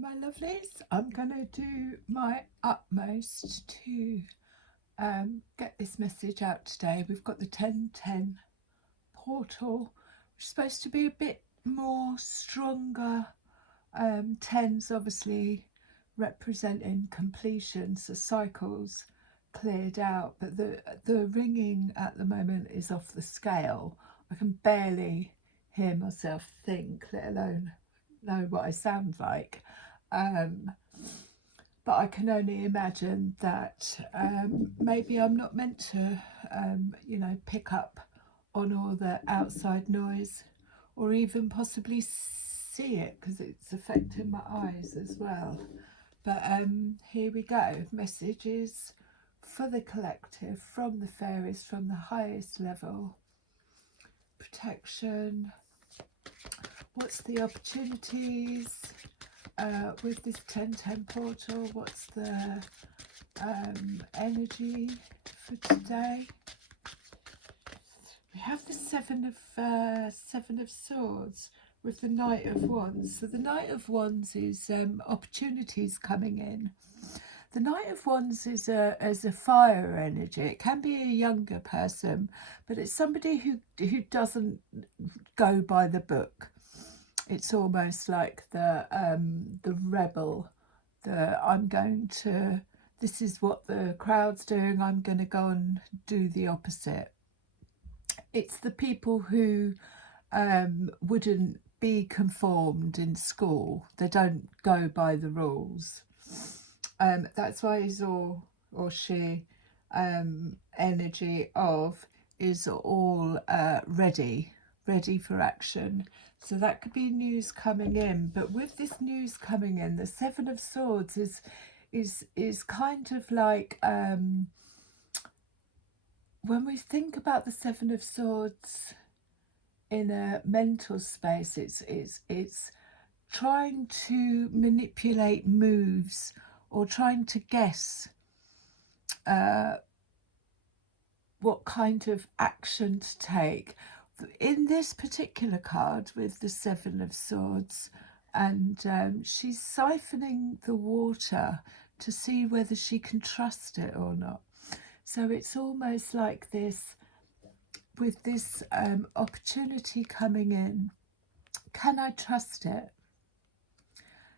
my lovelies. I'm going to do my utmost to get this message out today. We've got the 1010 portal, which is supposed to be a bit more stronger. 10s obviously representing completion, so cycles cleared out, but the ringing at the moment is off the scale. I can barely hear myself think, let alone know what I sound like. But I can only imagine that maybe I'm not meant to, pick up on all the outside noise or even possibly see it because it's affecting my eyes as well. But here we go. Messages for the collective from the fairies from the highest level. Protection. What's the opportunities with this 1010 portal? What's the energy for today? We have the seven of swords with the Knight of Wands. So the Knight of Wands is opportunities coming in. The Knight of Wands is a fire energy. It can be a younger person, but it's somebody who doesn't go by the book. It's almost like the rebel. This is what the crowd's doing. I'm going to go and do the opposite. It's the people who wouldn't be conformed in school. They don't go by the rules. That's why his or she energy of is all ready for action. So that could be news coming in. But with this news coming in, the Seven of Swords is kind of like when we think about the Seven of Swords in a mental space, it's trying to manipulate moves or trying to guess what kind of action to take. In this particular card with the Seven of Swords, and she's siphoning the water to see whether she can trust it or not. So it's almost like this, with this opportunity coming in, can I trust it?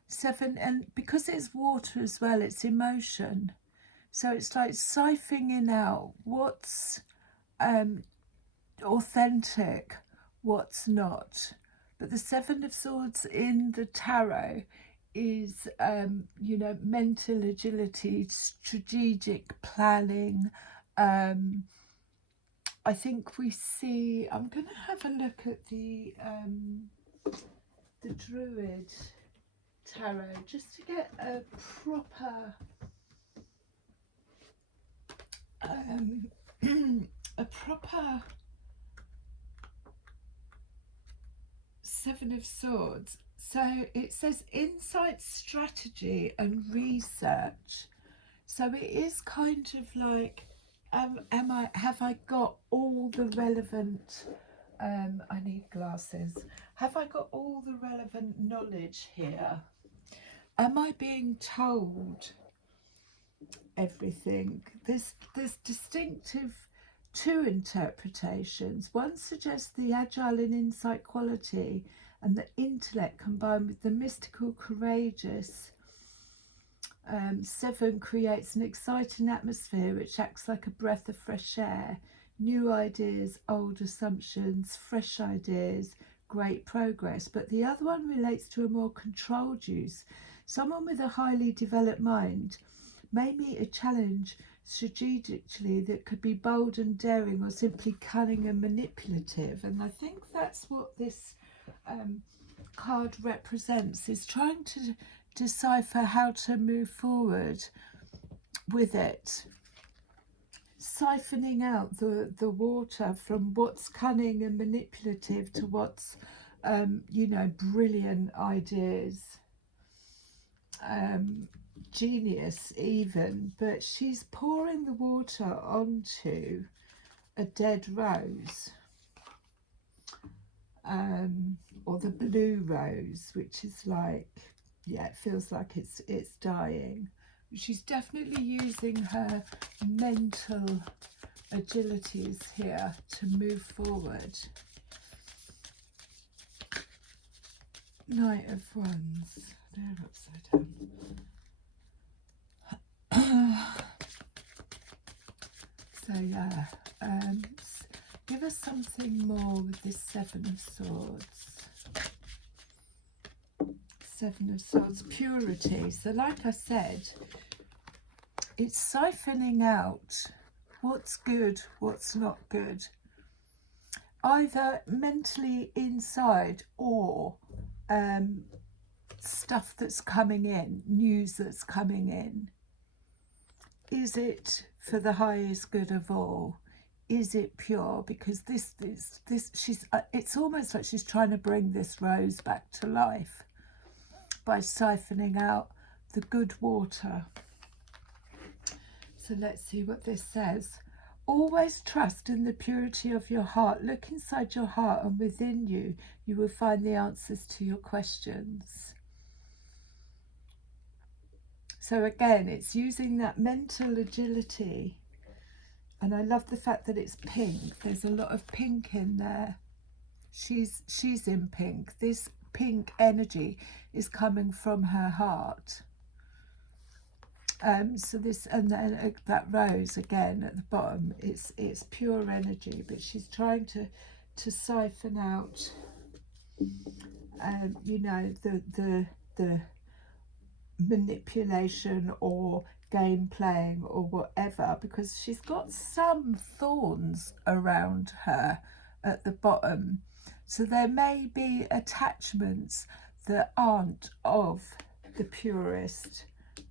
Seven, and because it's water as well, it's emotion. So it's like siphoning out what's authentic, what's not. But the Seven of Swords in the tarot is mental agility, strategic planning. I think we see, I'm going to have a look at the Druid tarot just to get a proper Seven of Swords. So it says insight, strategy and research. So it is kind of like, have I got all the relevant, I need glasses. Have I got all the relevant knowledge here? Am I being told everything? There's distinctive two interpretations. One suggests the agile and insight quality and the intellect combined with the mystical, courageous. Seven creates an exciting atmosphere which acts like a breath of fresh air. New ideas, old assumptions, fresh ideas, great progress. But the other one relates to a more controlled use. Someone with a highly developed mind may meet a challenge strategically that could be bold and daring or simply cunning and manipulative. And I think that's what this card represents, is trying to decipher how to move forward with it, siphoning out the water from what's cunning and manipulative to what's brilliant ideas, genius even. But she's pouring the water onto a dead rose, or the blue rose, which is like, yeah, it feels like it's dying. She's definitely using her mental agilities here to move forward. Knight of Wands, they're upside down. So yeah, give us something more with this Seven of Swords. Seven of Swords, purity. So like I said, it's siphoning out what's good, what's not good, either mentally inside or stuff that's coming in, news that's coming in. Is it for the highest good of all? Is it pure? Because this she's it's almost like she's trying to bring this rose back to life by siphoning out the good water. So let's see what this says. Always trust in the purity of your heart. Look inside your heart, and within you, you will find the answers to your questions. So again, it's using that mental agility. And I love the fact that it's pink. There's a lot of pink in there. She's in pink. This pink energy is coming from her heart. So this, and then that rose again at the bottom, it's pure energy, but she's trying to siphon out you know, the manipulation or game playing or whatever, because she's got some thorns around her at the bottom. So there may be attachments that aren't of the purest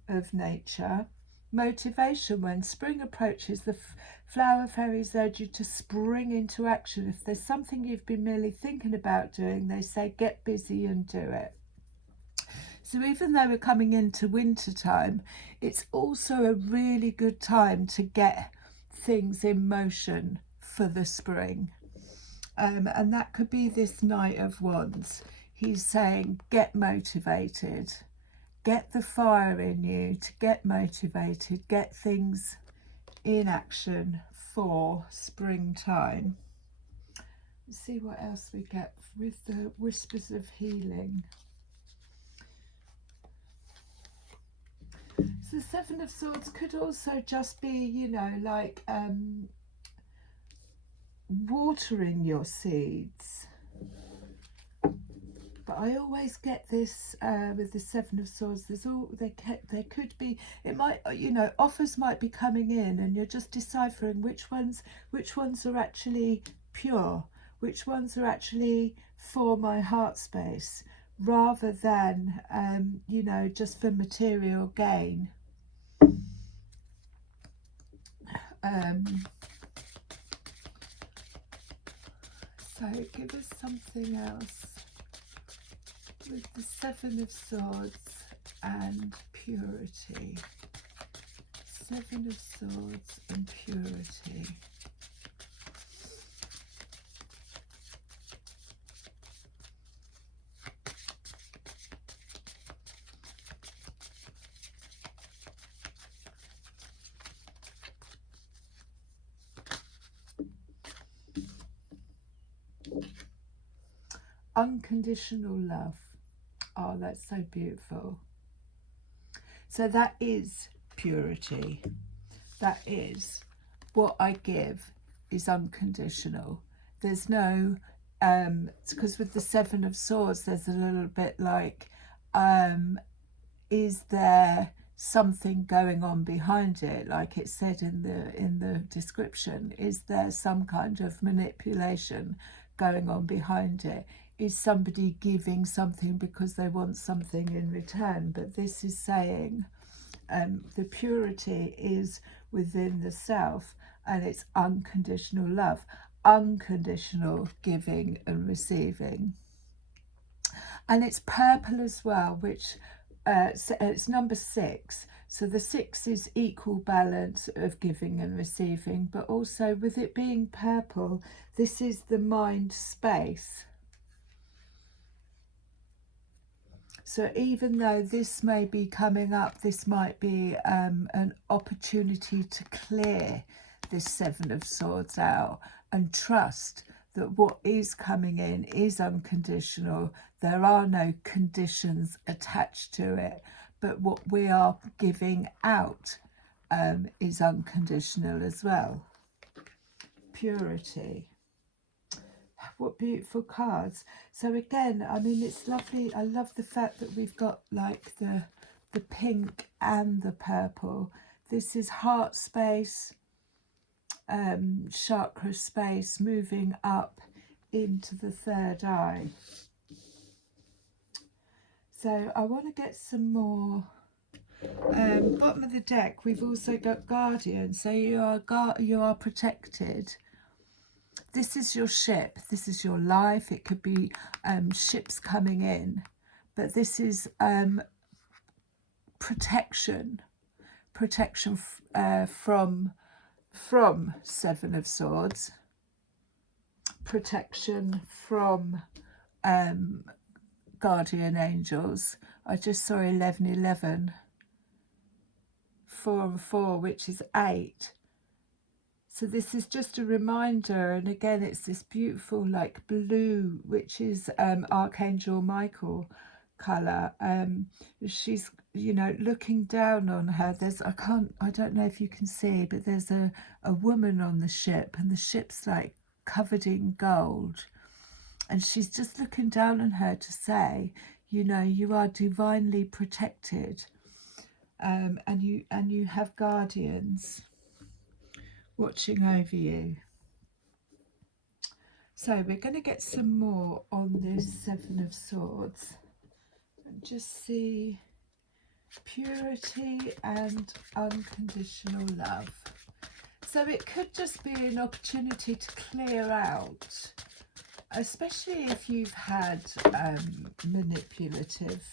of nature. Motivation. When spring approaches, the flower fairies urge you to spring into action. If there's something you've been merely thinking about doing, they say get busy and do it. So even though we're coming into winter time, it's also a really good time to get things in motion for the spring. And that could be this Knight of Wands. He's saying get motivated, get the fire in you to get motivated, get things in action for springtime. Let's see what else we get with the Whispers of Healing. So the Seven of Swords could also just be, you know, like watering your seeds. But I always get this with the Seven of Swords. There could be, it might, you know, offers might be coming in, and you're just deciphering which ones are actually pure, which ones are actually for my heart space, rather than you know, just for material gain. So give us something else with the Seven of Swords and purity. Seven of Swords and purity. Unconditional love. Oh, that's so beautiful. So that is purity. That is what I give is unconditional. There's no because with the Seven of Swords there's a little bit like is there something going on behind it, like it said in the description? Is there some kind of manipulation going on behind it? Is somebody giving something because they want something in return? But this is saying the purity is within the self, and it's unconditional love, unconditional giving and receiving. And it's purple as well, which so it's number 6. So the 6 is equal balance of giving and receiving, but also with it being purple, this is the mind space. So even though this may be coming up, this might be an opportunity to clear this Seven of Swords out and trust that what is coming in is unconditional. There are no conditions attached to it, but what we are giving out is unconditional as well. Purity. What beautiful cards. So again, I mean, it's lovely. I love the fact that we've got like the pink and the purple. This is heart space, chakra space, moving up into the third eye. So I want to get some more. Bottom of the deck, we've also got guardian. So you are protected. This is your ship, this is your life. It could be ships coming in, but this is protection from Seven of Swords, protection from guardian angels. I just saw 1111, 4 and 4, which is 8. So this is just a reminder, and again it's this beautiful like blue, which is Archangel Michael colour. She's, you know, looking down on her. There's I don't know if you can see, but there's a woman on the ship, and the ship's like covered in gold, and she's just looking down on her to say, you know, you are divinely protected, and you have guardians watching over you. So we're going to get some more on this Seven of Swords and just see purity and unconditional love. So it could just be an opportunity to clear out, especially if you've had manipulative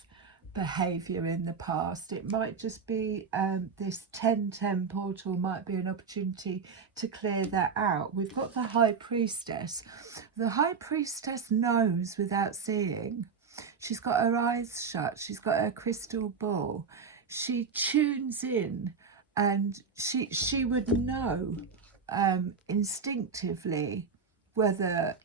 behaviour in the past. It might just be this 10-10 portal might be an opportunity to clear that out. We've got the High Priestess. The High Priestess knows without seeing. She's got her eyes shut, she's got her crystal ball, she tunes in, and she would know instinctively whether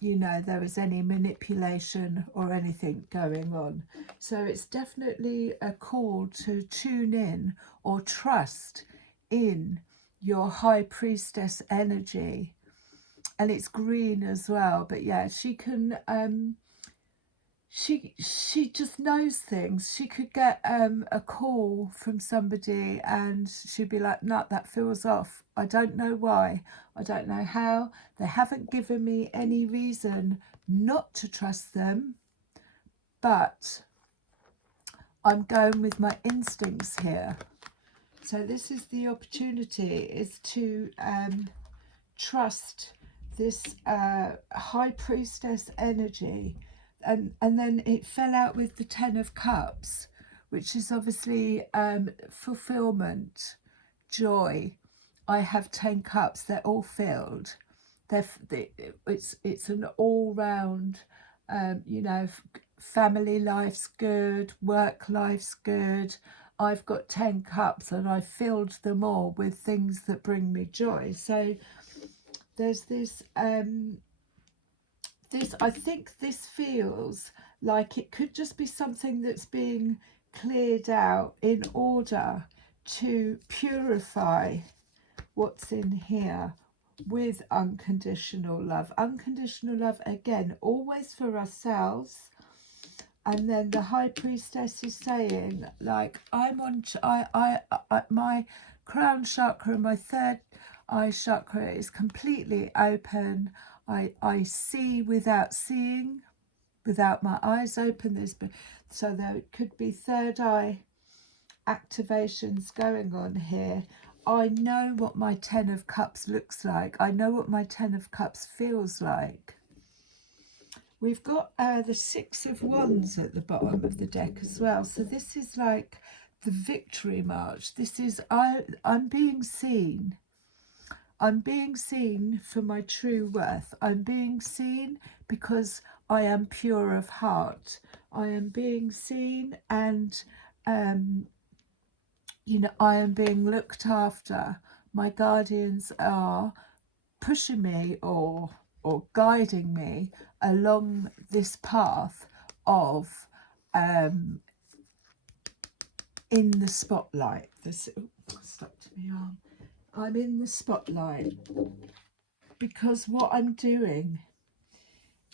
you know, there was any manipulation or anything going on. So it's definitely a call to tune in or trust in your High Priestess energy. And it's green as well, but yeah, she can she just knows things. She could get a call from somebody and she'd be like, no, that feels off. I don't know why. I don't know how. They haven't given me any reason not to trust them, but I'm going with my instincts here. So this is the opportunity, is to trust this High Priestess energy. And then it fell out with the 10 of Cups, which is obviously fulfillment, joy. I have 10 cups, they're all filled. It's an all-round, you know, family life's good, work life's good. I've got 10 cups and I filled them all with things that bring me joy. So there's this... I think this feels like it could just be something that's being cleared out in order to purify what's in here with unconditional love. Unconditional love, again, always for ourselves. And then the High Priestess is saying, like, I'm on, my crown chakra, my third eye chakra is completely open. I see without seeing, without my eyes open. So there could be third eye activations going on here. I know what my 10 of Cups looks like. I know what my 10 of Cups feels like. We've got the 6 of Wands at the bottom of the deck as well. So this is like the victory march. This is, I'm being seen. I'm being seen for my true worth. I'm being seen because I am pure of heart. I am being seen, and you know, I am being looked after. My guardians are pushing me or guiding me along this path of in the spotlight. This stuck to my arm. I'm in the spotlight because what I'm doing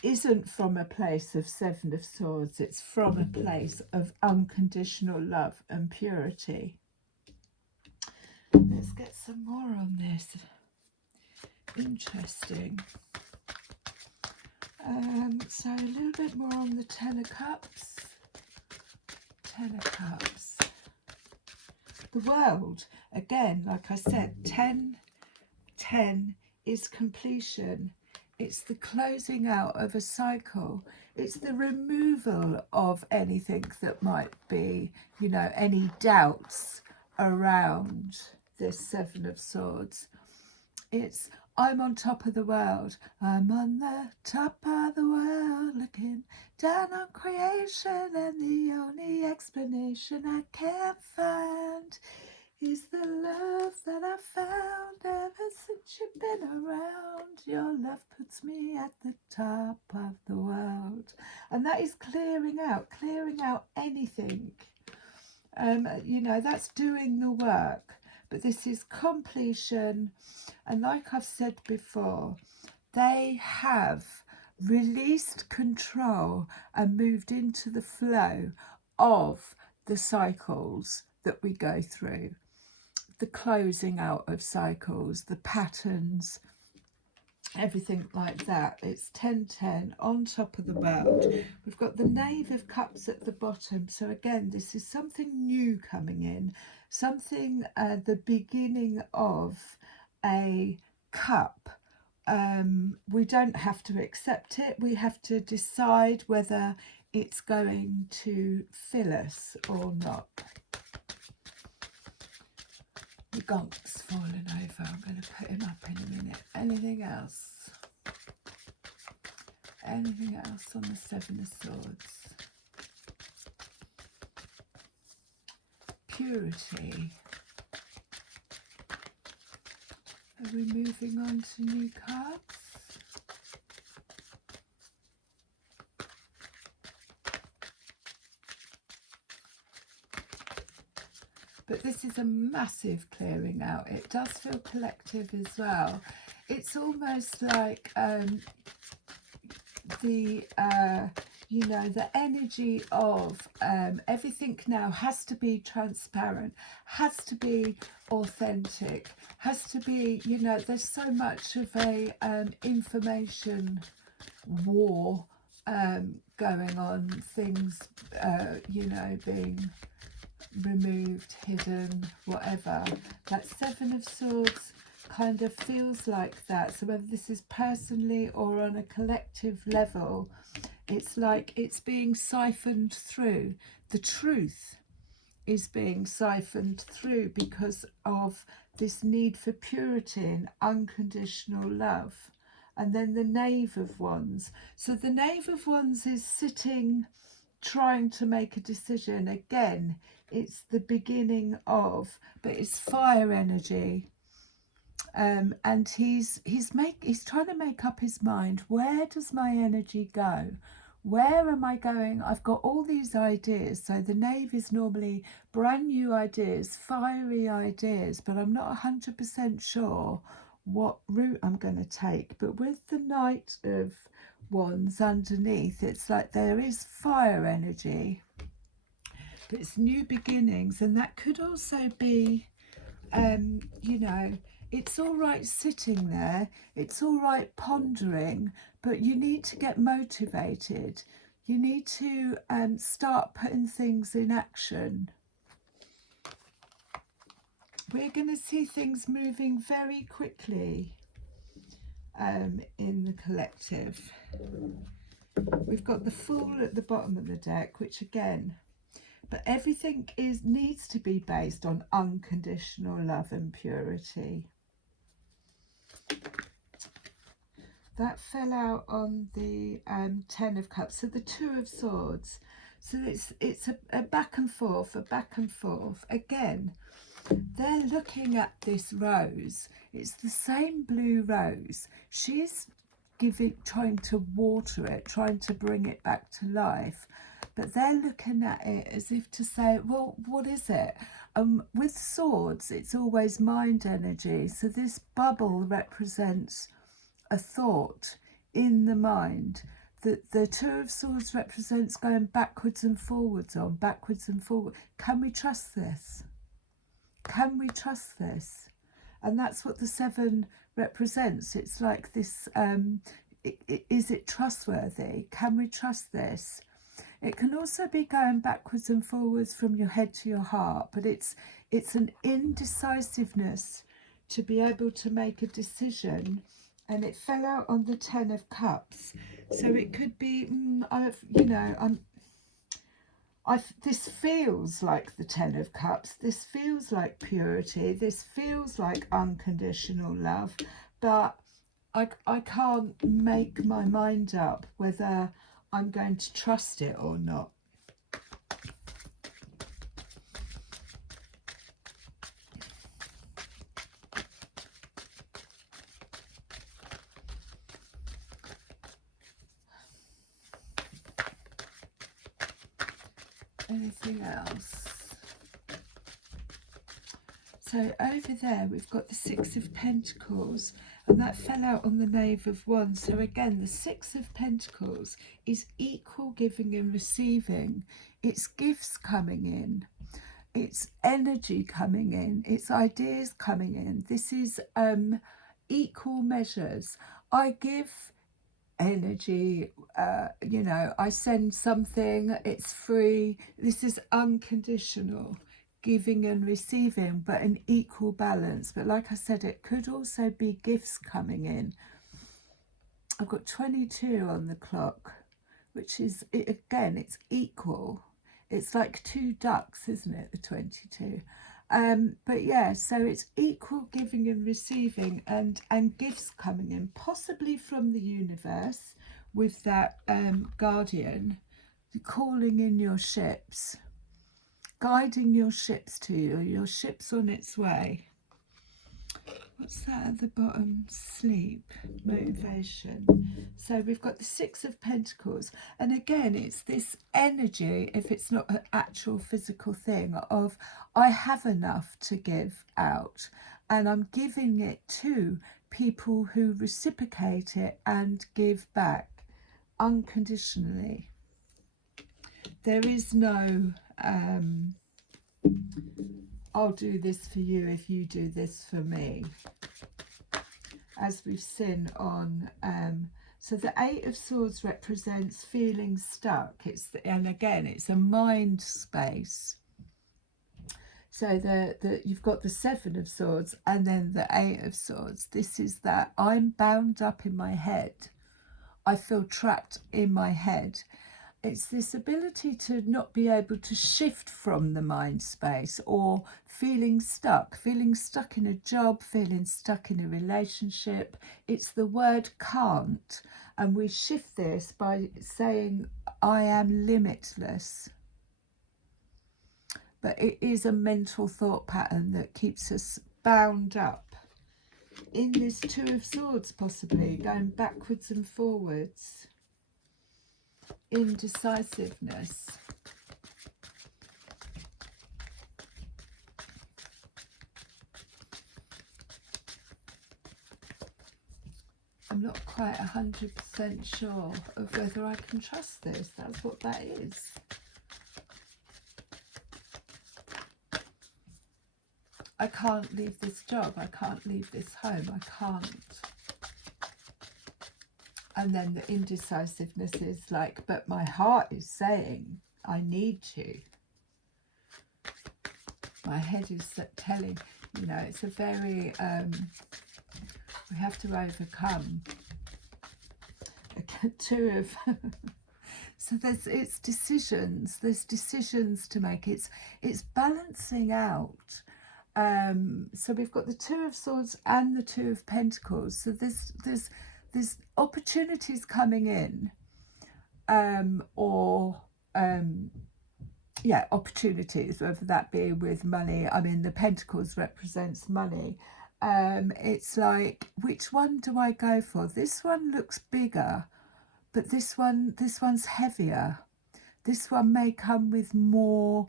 isn't from a place of Seven of Swords. It's from a place of unconditional love and purity. Let's get some more on this. Interesting. So a little bit more on the Ten of Cups. Ten of Cups. The world, again, like I said, 10 is completion. It's the closing out of a cycle. It's the removal of anything that might be, you know, any doubts around this Seven of Swords. It's, I'm on top of the world. I'm on the top of the world, looking down on creation, and the only explanation I can find is the love that I found ever since you've been around. Your love puts me at the top of the world. And that is clearing out anything. You know, that's doing the work. But this is completion. And like I've said before, they have released control and moved into the flow of the cycles that we go through. The closing out of cycles, the patterns, everything like that. It's 10-10 on top of the world. We've got the Knave of Cups at the bottom. So again, this is something new coming in, something the beginning of a cup. We don't have to accept it. We have to decide whether it's going to fill us or not. The gonk's fallen over. I'm going to put him up in a minute. Anything else? Anything else on the Seven of Swords? Purity. Are we moving on to new cards? But this is a massive clearing out. It does feel collective as well. It's almost like you know, the energy of everything now has to be transparent, has to be authentic, has to be, you know, there's so much of a information war going on, things, you know, being removed, hidden, whatever. That Seven of Swords kind of feels like that. So whether this is personally or on a collective level, it's like it's being siphoned through. The truth is being siphoned through because of this need for purity and unconditional love. And then the Knave of Wands. So the Knave of Wands is sitting, trying to make a decision. Again, it's the beginning of, but it's fire energy. And he's trying to make up his mind. Where does my energy go? Where am I going? I've got all these ideas. So the Knave is normally brand new ideas, fiery ideas, but I'm not 100% sure what route I'm going to take. But with the Knight of Wands underneath, it's like there is fire energy. But it's new beginnings, and that could also be, you know, it's all right sitting there, it's all right pondering, but you need to get motivated. You need to start putting things in action. We're going to see things moving very quickly in the collective. We've got the Fool at the bottom of the deck, which again, but everything needs to be based on unconditional love and purity. that fell out on the Ten of Cups. So the Two of Swords. So it's a back and forth, a back and forth. Again, they're looking at this rose. It's the same blue rose. She's trying to water it, trying to bring it back to life. But they're looking at it as if to say, well, what is it? With swords, it's always mind energy. So this bubble represents a thought in the mind. The Two of Swords represents going backwards and forwards on, backwards and forward. Can we trust this? Can we trust this? And that's what the Seven represents. It's like this, is it trustworthy? Can we trust this? It can also be going backwards and forwards from your head to your heart, but it's an indecisiveness to be able to make a decision. And it fell out on the Ten of Cups. So it could be, this feels like the Ten of Cups. This feels like purity. This feels like unconditional love. But I can't make my mind up whether I'm going to trust it or not. Anything else? So over there we've got the Six of Pentacles, and that fell out on the Knave of Wands. So again, the Six of Pentacles is equal giving and receiving. It's gifts coming in, it's energy coming in, it's ideas coming in. This is equal measures. I give energy, I send something, it's free. This is unconditional giving and receiving, but an equal balance. But like I said, it could also be gifts coming in. I've got 22 on the clock, which is, again, it's equal. It's like two ducks, isn't it, the 22? But yeah, so it's equal giving and receiving, and gifts coming in, possibly from the universe with that guardian, calling in your ships, guiding your ships to you, your ship's on its way. What's that at the bottom? Sleep, motivation. So we've got the Six of Pentacles, and again it's this energy, if it's not an actual physical thing, of I have enough to give out, and I'm giving it to people who reciprocate it and give back unconditionally. There is no I'll do this for you if you do this for me, as we've seen on so the Eight of Swords represents feeling stuck. And again, it's a mind space. So you've got the Seven of Swords and then the Eight of Swords. This is that I'm bound up in my head. I feel trapped in my head. It's this ability to not be able to shift from the mind space, or feeling stuck in a job, feeling stuck in a relationship. It's the word can't, and we shift this by saying I am limitless. But it is a mental thought pattern that keeps us bound up in this Two of Swords, possibly going backwards and forwards. Indecisiveness. I'm not quite 100% sure of whether I can trust this. That's what that is. I can't leave this job. I can't leave this home. I can't. And then the indecisiveness is like, but my heart is saying, I need to. My head is telling, it's a very, we have to overcome. Two of, so it's decisions. There's decisions to make. It's balancing out. So we've got the Two of Swords and the Two of Pentacles. So there's there's opportunities coming in, yeah, opportunities, whether that be with money. I mean, the Pentacles represents money. It's like, which one do I go for? This one looks bigger, but this one's heavier. This one may come with more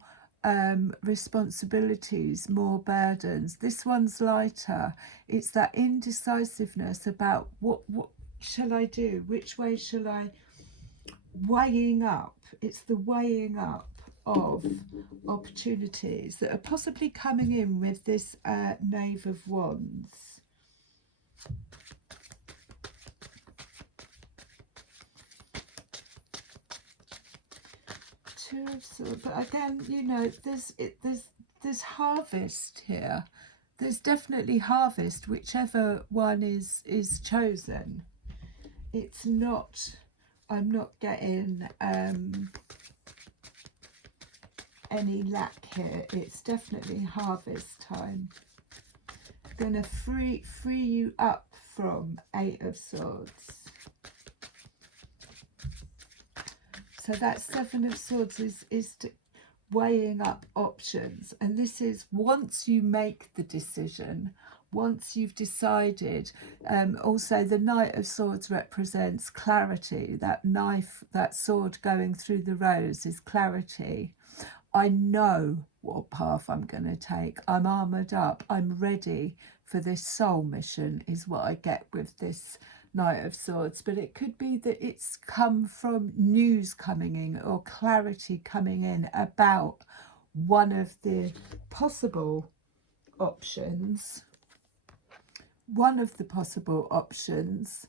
responsibilities, more burdens. This one's lighter. It's that indecisiveness about what shall I do? Which way shall I? Weighing up. It's the weighing up of opportunities that are possibly coming in with this Knave of Wands. Two of Swords, but again, you know, there's harvest here. There's definitely harvest, whichever one is chosen. It's not, I'm not getting any lack here. It's definitely harvest time. Gonna free you up from Eight of Swords. So that Seven of Swords is weighing up options, and this is once you make the decision, once you've decided. Also, the Knight of Swords represents clarity. That knife, that sword going through the rose is clarity. I know what path I'm going to take. I'm armoured up. I'm ready for this soul mission, is what I get with this Knight of Swords. But it could be that it's come from news coming in or clarity coming in about one of the possible options. One of the possible options,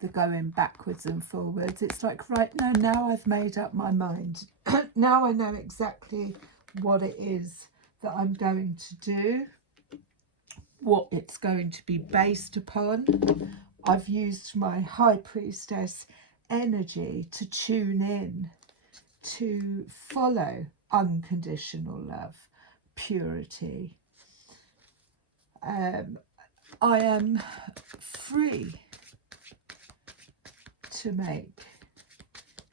the going backwards and forwards. It's like, right, no, now I've made up my mind. Now I know exactly what it is that I'm going to do, what it's going to be based upon. I've used my High Priestess energy to tune in, to follow unconditional love, purity. I am free to make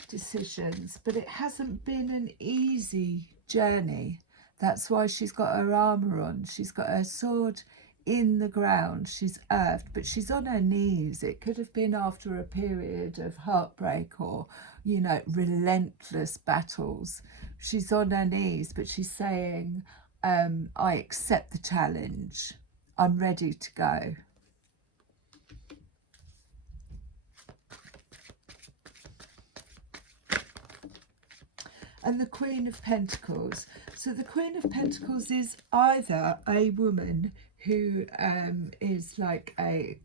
decisions, but it hasn't been an easy journey. That's why she's got her armour on. She's got her sword in the ground. She's earthed, but she's on her knees. It could have been after a period of heartbreak or, you know, relentless battles. She's on her knees, but she's saying, I accept the challenge. I'm ready to go. And the Queen of Pentacles. So the Queen of Pentacles is either a woman who is like a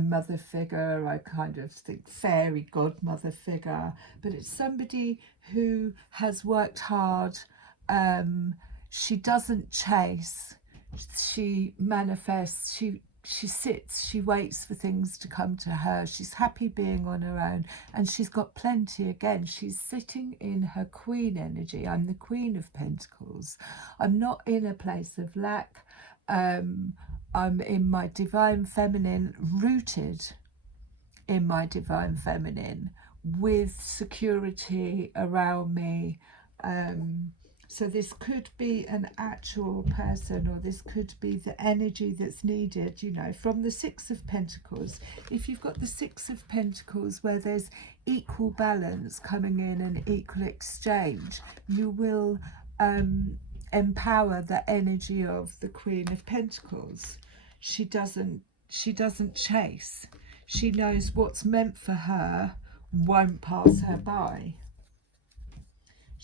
mother figure. I kind of think fairy godmother figure, but it's somebody who has worked hard. She doesn't chase. She manifests. She sits, she waits for things to come to her. She's happy being on her own, and she's got plenty. Again, she's sitting in her queen energy. I'm the Queen of Pentacles. I'm not in a place of lack. I'm in my divine feminine, rooted in my divine feminine, with security around me. So this could be an actual person, or this could be the energy that's needed, you know, from the Six of Pentacles. If you've got the Six of Pentacles where there's equal balance coming in and equal exchange, you will empower the energy of the Queen of Pentacles. She doesn't chase. She knows what's meant for her won't pass her by.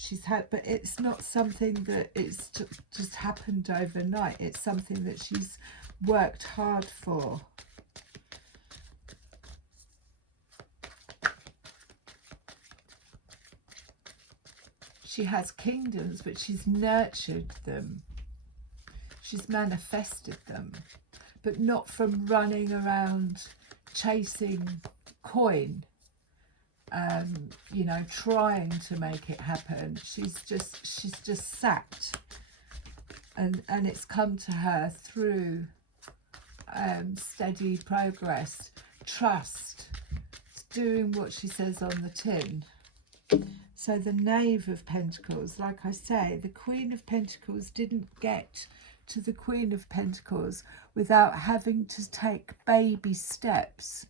She's had, but it's not something that it's just happened overnight. It's something that she's worked hard for. She has kingdoms, but she's nurtured them. She's manifested them, but not from running around chasing coin. You know, trying to make it happen. She's just sat, and it's come to her through steady progress, trust, doing what she says on the tin. So the Knave of Pentacles, like I say, the Queen of Pentacles didn't get to the Queen of Pentacles without having to take baby steps,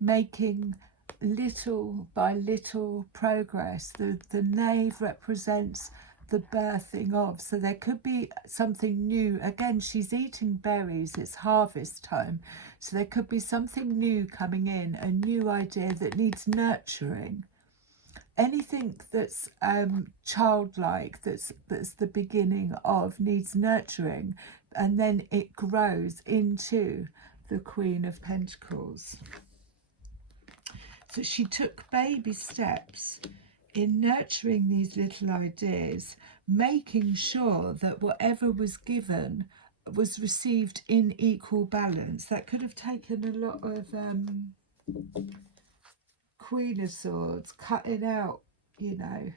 making little by little progress. The Knave represents the birthing of, so there could be something new. Again, she's eating berries, it's harvest time, so there could be something new coming in, a new idea that needs nurturing. Anything that's childlike, that's the beginning of, needs nurturing, and then it grows into the Queen of Pentacles. So she took baby steps in nurturing these little ideas, making sure that whatever was given was received in equal balance. That could have taken a lot of Queen of Swords, cutting out, you know.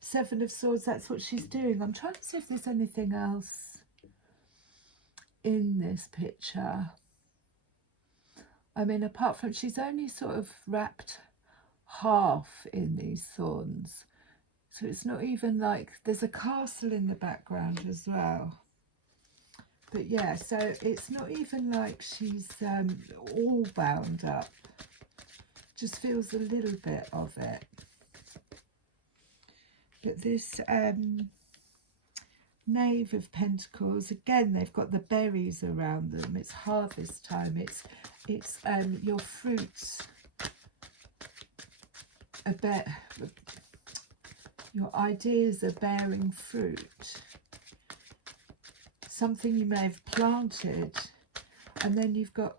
Seven of Swords, that's what she's doing. I'm trying to see if there's anything else in this picture. I mean, apart from, she's only sort of wrapped half in these thorns. So it's not even like, there's a castle in the background as well. But yeah, so it's not even like she's all bound up. Just feels a little bit of it. But this Knave of Pentacles, again, they've got the berries around them. It's harvest time. It's your fruits. Your ideas are bearing fruit. Something you may have planted, and then you've got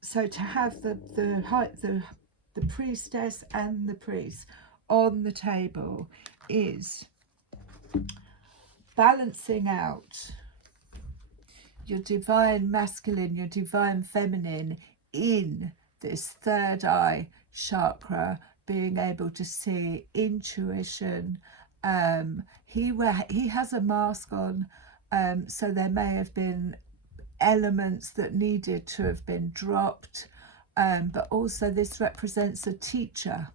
so to have the priestess and the priest on the table is balancing out your divine masculine, your divine feminine in this third eye chakra, being able to see intuition. He has a mask on, so there may have been elements that needed to have been dropped, but also this represents a teacher.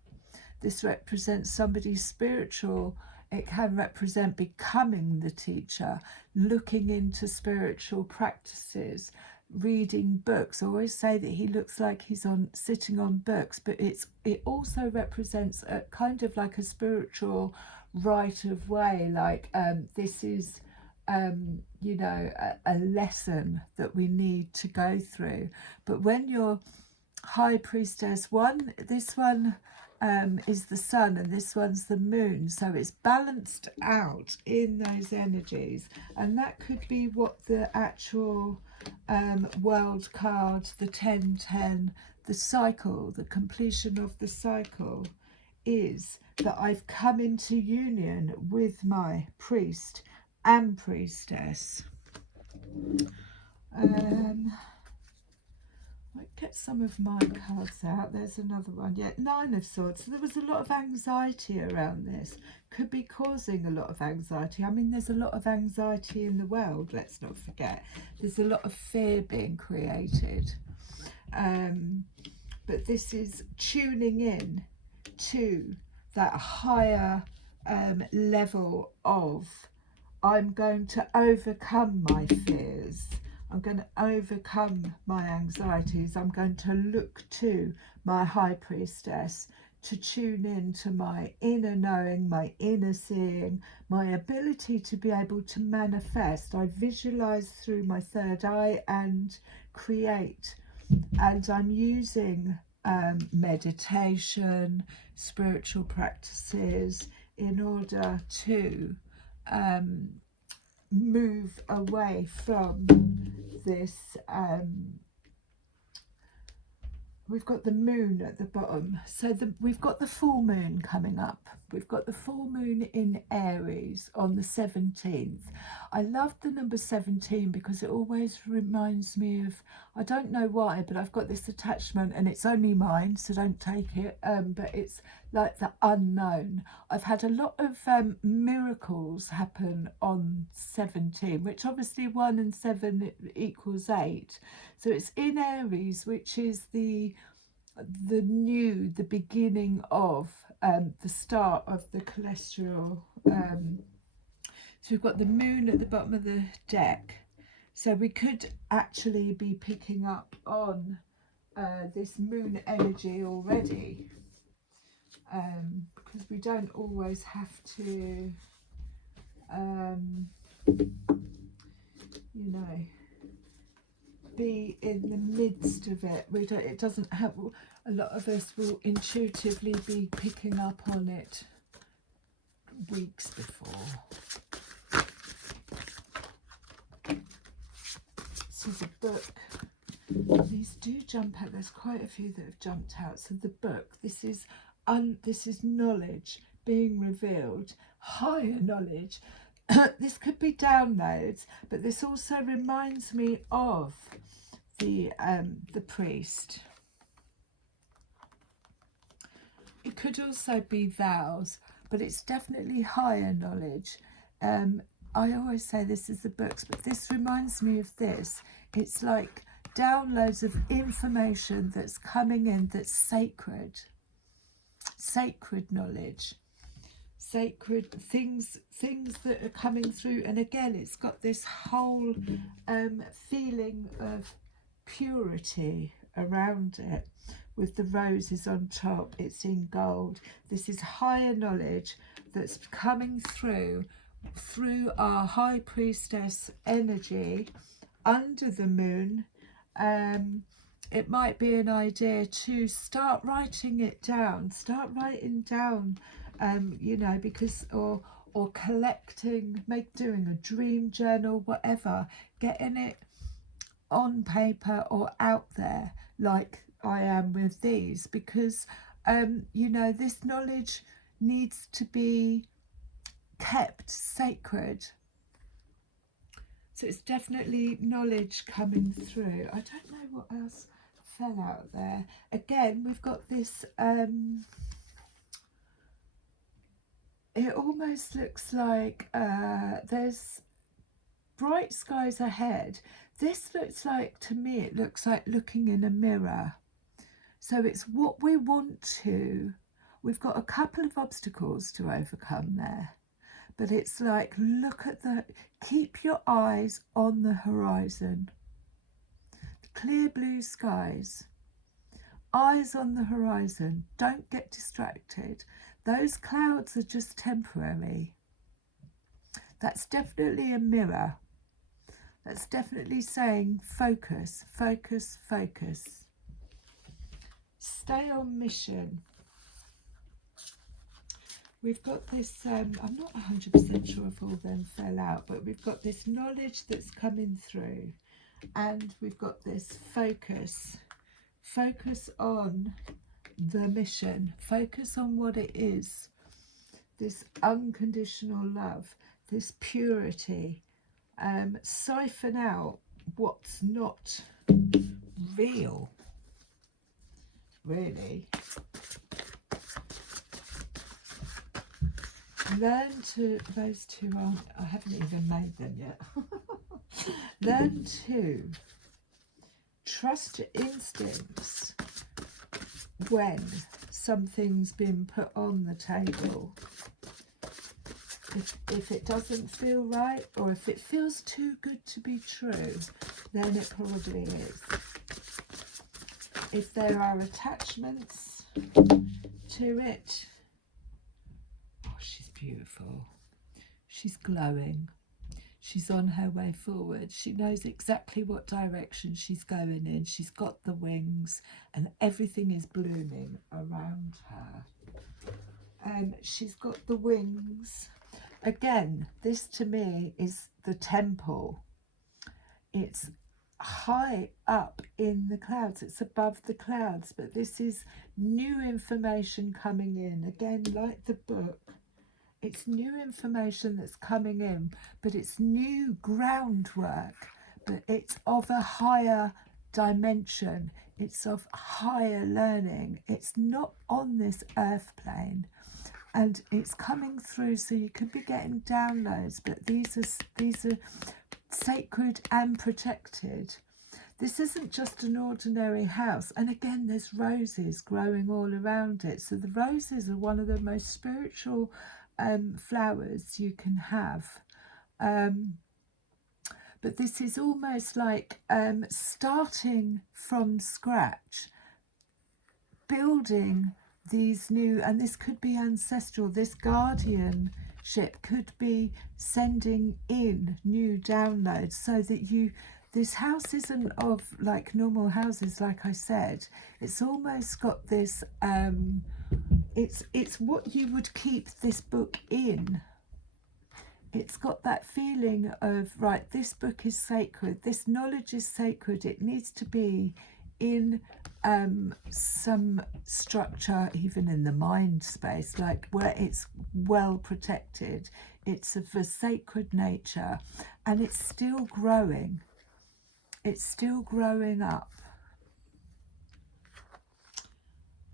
This represents somebody spiritual. It can represent becoming the teacher, looking into spiritual practices, reading books. I always say that he looks like he's sitting on books, but it also represents a kind of like a spiritual right of way, like this is you know, a lesson that we need to go through. But when you're High Priestess this one is the sun and this one's the moon, so it's balanced out in those energies, and that could be what the actual world card, the 10-10, the cycle, the completion of the cycle is, that I've come into union with my priest and priestess. Might get some of my cards out. There's another one. Yeah, Nine of Swords. So there was a lot of anxiety around this. Could be causing a lot of anxiety. I mean, there's a lot of anxiety in the world, let's not forget. There's a lot of fear being created. But this is tuning in to that higher level of, I'm going to overcome my fears. I'm going to overcome my anxieties. I'm going to look to my High Priestess to tune in to my inner knowing, my inner seeing, my ability to be able to manifest. I visualize through my third eye and create. And I'm using meditation, spiritual practices in order to move away from this. We've got the moon at the bottom, so we've got the full moon coming up. We've got the full moon in Aries on the 17th. I love the number 17 because it always reminds me of, I don't know why, but I've got this attachment, and it's only mine, so don't take it, but it's like the unknown. I've had a lot of miracles happen on 17, which obviously 1 and 7 equals 8. So it's in Aries, which is the beginning of the start of the cholesterol. So we've got the moon at the bottom of the deck. So we could actually be picking up on this moon energy already, because we don't always have to, you know, be in the midst of it. We don't. It doesn't have. A lot of us will intuitively be picking up on it weeks before. So the book. These do jump out. There's quite a few that have jumped out. So the book. This is knowledge being revealed. Higher knowledge. This could be downloads, but this also reminds me of the priest. It could also be vows, but it's definitely higher knowledge. I always say this is the books, but this reminds me of this. It's like downloads of information that's coming in that's sacred. Sacred knowledge. Sacred things that are coming through. And again, it's got this whole feeling of purity around it, with the roses on top. It's in gold. This is higher knowledge that's coming through our high priestess energy under the moon. It might be an idea to start writing it down. Start writing down, you know, because or collecting, doing a dream journal, whatever, getting it on paper or out there, like I am with these, because you know, this knowledge needs to be kept sacred. So it's definitely knowledge coming through. I don't know what else fell out there. Again, we've got this, it almost looks like there's bright skies ahead. This looks like, to me, it looks like looking in a mirror. So it's what we want to. We've got a couple of obstacles to overcome there. But it's like, look at keep your eyes on the horizon. The clear blue skies. Eyes on the horizon. Don't get distracted. Those clouds are just temporary. That's definitely a mirror. That's definitely saying focus, focus, focus. Stay on mission. We've got this, I'm not 100% sure if all of them fell out, but we've got this knowledge that's coming through, and we've got this focus. Focus on the mission. Focus on what it is. This unconditional love, this purity. Siphon out what's not real, really. Learn to, those two aren't, I haven't even made them yet. Learn to trust your instincts when something's been put on the table. If it doesn't feel right, or if it feels too good to be true, then it probably is. If there are attachments to it, oh, she's beautiful. She's glowing. She's on her way forward. She knows exactly what direction she's going in. She's got the wings, and everything is blooming around her. She's got the wings. Again, this to me is the temple. It's high up in the clouds. It's above the clouds, but this is new information coming in. Again, like the book, it's new information that's coming in, but it's new groundwork, but it's of a higher dimension. It's of higher learning. It's not on this earth plane, and it's coming through. So you could be getting downloads, but these are sacred and protected. This isn't just an ordinary house. And again, there's roses growing all around it. So the roses are one of the most spiritual flowers you can have. But this is almost like starting from scratch, building these new, and this could be ancestral, this guardianship could be sending in new downloads, so that this house isn't of like normal houses, like I said. It's almost got this, it's what you would keep this book in. It's got that feeling of, right, this book is sacred, this knowledge is sacred, it needs to be in some structure, even in the mind space, like where it's well protected. It's of a sacred nature, and it's still growing. It's still growing up.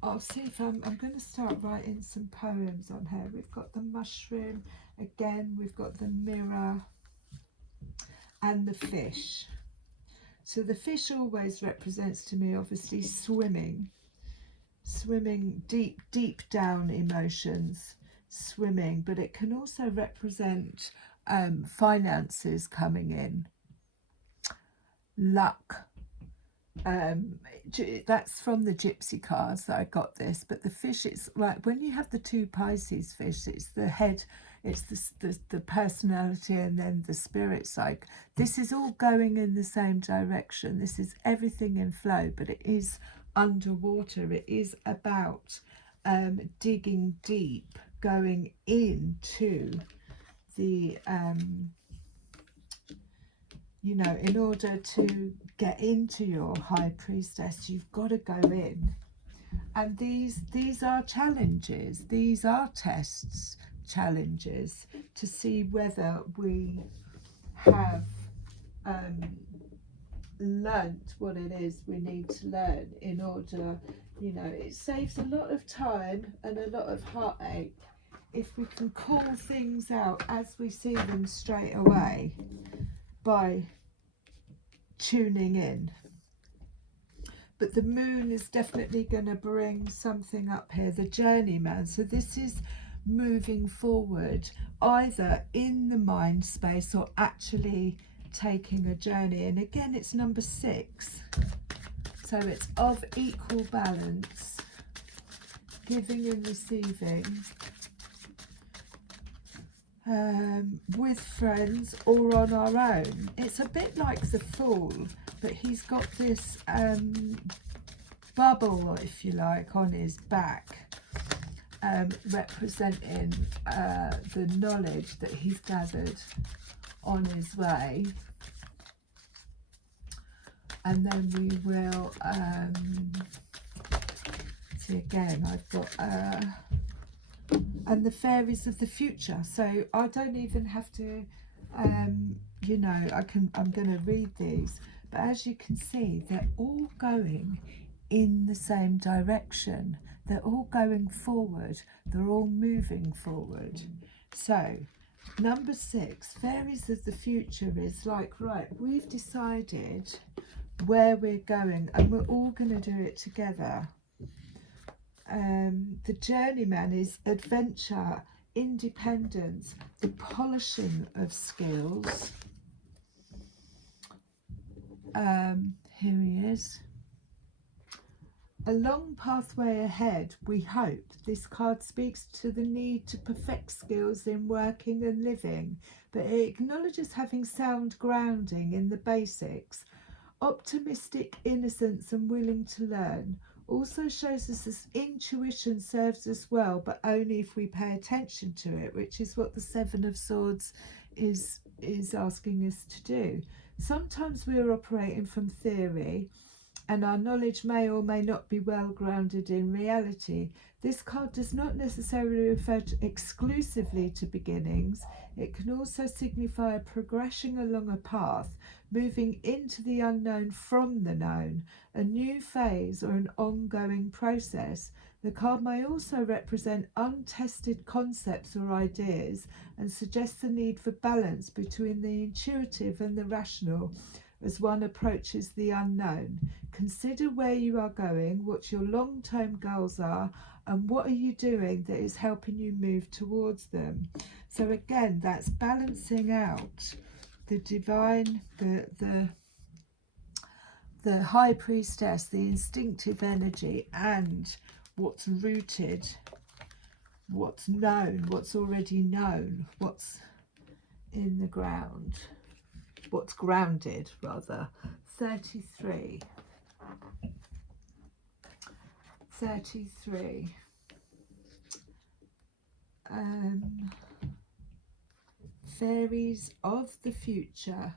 I'll see if I'm going to start writing some poems on her. We've got the mushroom, again we've got the mirror and the fish. So the fish always represents to me, obviously, swimming deep down emotions, swimming, but it can also represent finances coming in, luck. That's from the gypsy cards that I got this, but the fish, it's like when you have the two Pisces fish, it's the head, it's the personality, and then the spirit side. This is all going in the same direction. This is everything in flow, but it is underwater. It is about digging deep, going into the you know, in order to get into your high priestess, you've got to go in. And these are challenges, these are tests, challenges, to see whether we have learnt what it is we need to learn in order, you know, it saves a lot of time and a lot of heartache if we can call things out as we see them straight away by tuning in. But the moon is definitely going to bring something up here, the journeyman. So this is moving forward, either in the mind space or actually taking a journey. And again, it's number 6. So it's of equal balance, giving and receiving, with friends or on our own. It's a bit like the Fool, but he's got this bubble, if you like, on his back, representing the knowledge that he's gathered on his way. And then we will see, again I've got and the fairies of the future. So I don't even have to you know, I'm going to read these, but as you can see, they're all going in the same direction. They're all going forward. They're all moving forward. So number 6, fairies of the future, is like, right, we've decided where we're going and we're all going to do it together. The journeyman is adventure, independence, the polishing of skills. Here he is. A long pathway ahead, we hope. This card speaks to the need to perfect skills in working and living, but it acknowledges having sound grounding in the basics. Optimistic innocence and willing to learn. Also shows us this intuition serves us well, but only if we pay attention to it, which is what the 7 of Swords is asking us to do. Sometimes we're operating from theory, and our knowledge may or may not be well grounded in reality. This card does not necessarily refer exclusively to beginnings. It can also signify a progression along a path, moving into the unknown from the known, a new phase or an ongoing process. The card may also represent untested concepts or ideas and suggest the need for balance between the intuitive and the rational as one approaches the unknown. Consider where you are going, what your long-term goals are, and what are you doing that is helping you move towards them. So again, that's balancing out the divine, the high priestess, the instinctive energy, and what's rooted, what's known, what's already known, what's in the ground, what's grounded rather. 33. Fairies of the future.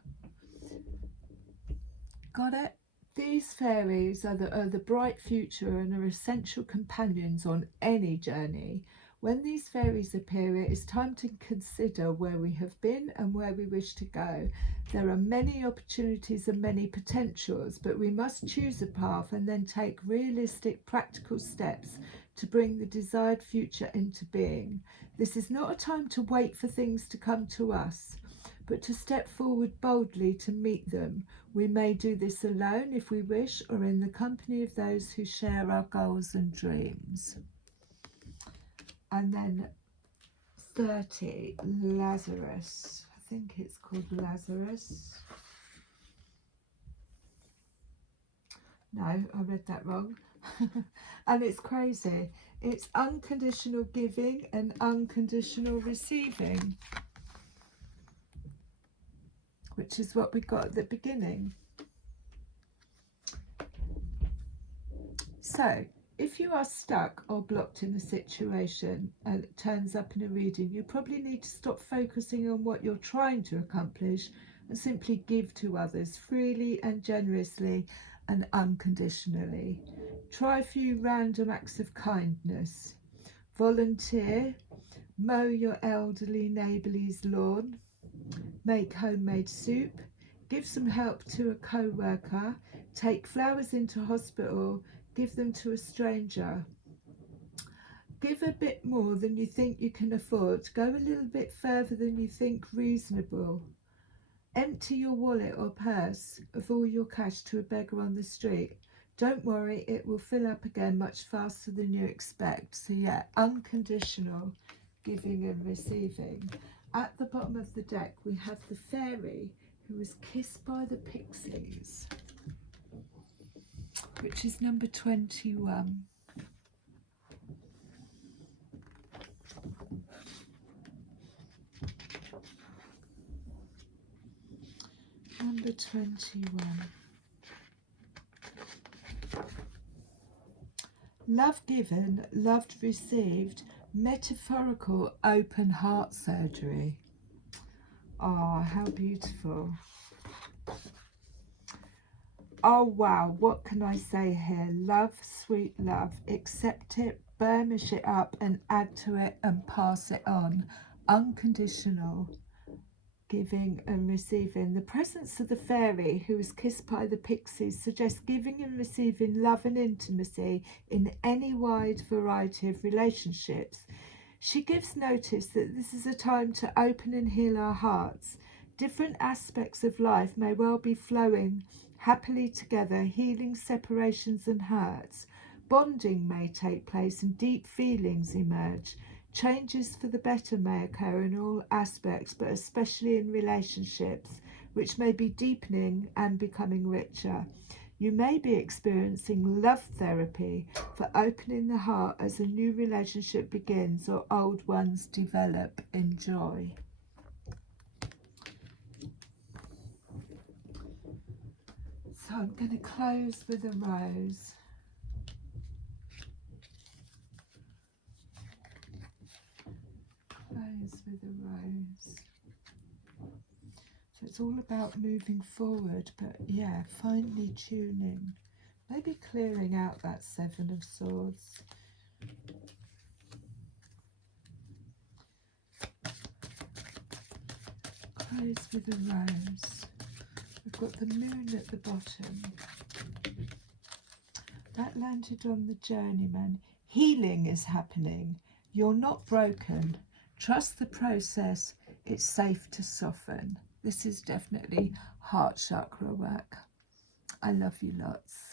Got it? These fairies are the bright future and are essential companions on any journey. When these fairies appear, it is time to consider where we have been and where we wish to go. There are many opportunities and many potentials, but we must choose a path and then take realistic, practical steps to bring the desired future into being. This is not a time to wait for things to come to us, but to step forward boldly to meet them. We may do this alone if we wish, or in the company of those who share our goals and dreams. And then 30, Lazarus. I think it's called Lazarus. No, I read that wrong. And it's crazy. It's unconditional giving and unconditional receiving, which is what we got at the beginning. So, if you are stuck or blocked in a situation and it turns up in a reading, you probably need to stop focusing on what you're trying to accomplish and simply give to others freely and generously and unconditionally. Try a few random acts of kindness. Volunteer, mow your elderly neighbour's lawn, make homemade soup, give some help to a co-worker, take flowers into hospital, give them to a stranger. Give a bit more than you think you can afford. Go a little bit further than you think reasonable. Empty your wallet or purse of all your cash to a beggar on the street. Don't worry, it will fill up again much faster than you expect. So yeah, unconditional giving and receiving. At the bottom of the deck, we have the fairy who was kissed by the pixies, which is number 21. Number 21. Love given, loved received, metaphorical open heart surgery. Oh, how beautiful. Oh wow, what can I say here? Love, sweet love. Accept it, burnish it up and add to it and pass it on. Unconditional giving and receiving. The presence of the fairy who was kissed by the pixies suggests giving and receiving love and intimacy in any wide variety of relationships. She gives notice that this is a time to open and heal our hearts. Different aspects of life may well be flowing happily together, healing separations and hurts. Bonding may take place and deep feelings emerge. Changes for the better may occur in all aspects, but especially in relationships, which may be deepening and becoming richer. You may be experiencing love therapy for opening the heart as a new relationship begins or old ones develop. Enjoy. So I'm going to close with a rose. Close with a rose. So it's all about moving forward, but yeah, finely tuning. Maybe clearing out that Seven of Swords. Close with a rose. We've got the moon at the bottom. That landed on the journeyman. Healing is happening. You're not broken. Trust the process. It's safe to soften. This is definitely heart chakra work. I love you lots.